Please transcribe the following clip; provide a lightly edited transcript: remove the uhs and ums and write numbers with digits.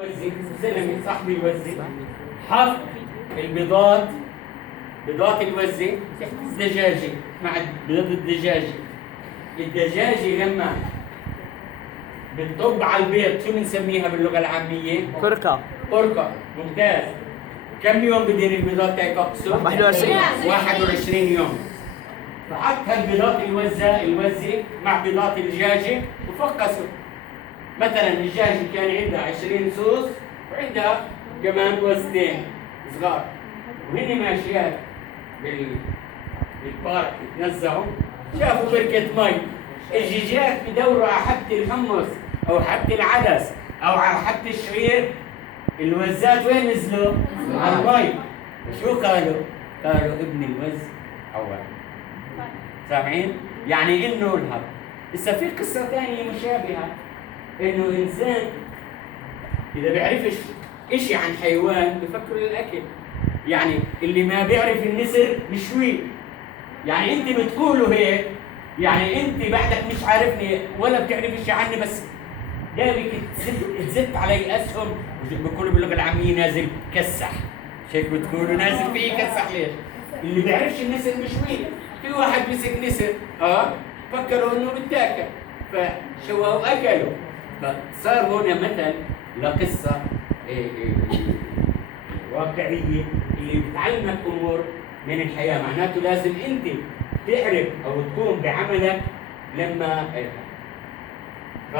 يوزي زلمه صاحبي يوزي حط البيضات بيضات الوزه تحت الدجاجه مع بيض الدجاجه. الدجاجه لما بتطب على البيض شو بنسميها باللغه العاميه؟ كركة. كركة. ممتاز. كم يوم بدين البيضات تيقصوا؟ 21 يوم. فحط هالبيضات الوزه مع بيضات الدجاجه وفقسوا. مثلا الدجاجه كان عندها 20 صوص وعندها كمان وزتين صغار، وهن ماشيات بالبارك يتنزهوا شافوا بركة مي، الدجاجات بدوروا على حبة الحمص أو حبة العدس أو على حبة الشعير، الوزات وين نزلوا؟ على المي. شو قالوا؟ قالوا ابن الوز أول. سامعين؟ يعني إنه الهب. لسه في قصة ثانية مشابهة، إنه إنسان إذا بيعرفش إشي عن حيوان بفكر الأكل. يعني اللي ما بيعرف النسر بشويه. يعني أنت بتقولوا هيك، يعني أنت بعدك مش عارفني ولا بتعرف إشي عني، بس جايبك تزت علي أسهم بيقولوا باللغة العامية نازل كسح. مش هيك بتقولوا نازل فيه كسح ليش؟ اللي بيعرفش النسر بشويه. في واحد مسك نسر فكروا إنه بتاكل فشوهوا وأكلوا. فصار هنا مثل لقصة واقعية اللي بتعلمك أمور من الحياة. معناته لازم أنت تعرف أو تقوم بعملك لما